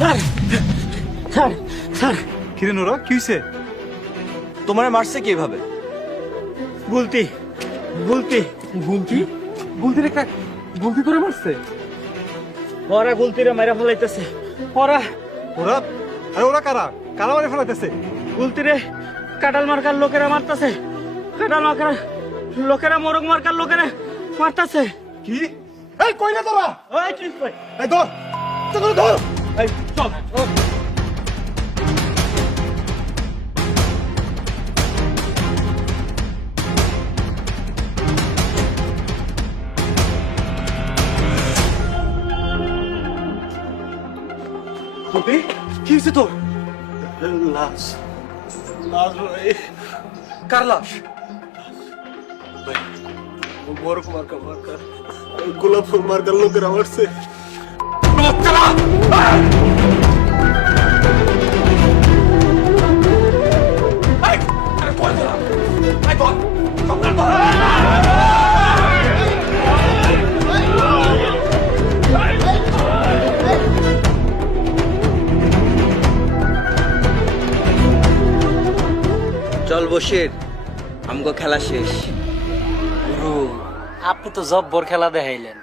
Sir sir sir কিরে Nora কি হইছে? তোমারে মারছে কি এভাবে? গুলতি গুলতি গুলতি গুলতিরে গুলতি করে মারছে? ওরা গুলতিরে মাইরা ফেলাইতেছে। ওরা ওরা আরে ওরা কারা কারা মারে ফেলাইতেছে? গুলতিরে কাটাল মার্কার লোকেরা মারতাছে। কাটাল মার্কার লোকেরা মোরগ মার্কার লোকেরা মারতাছে। কি এই কই না তোরা? ওই কি কই? এই ধর তোকে ধর। এই চল গুলতি কি হইছে তোর? লাশ। লাশ ভাই। কার লাশ? মোরগ মার্কা গোলাপ ফুল মার্কার লোকেরা মারছে। চল বসির, আমগো খেলা শেষ। গুরু আপনি তো জব্বর খেলা দেখাইলেন।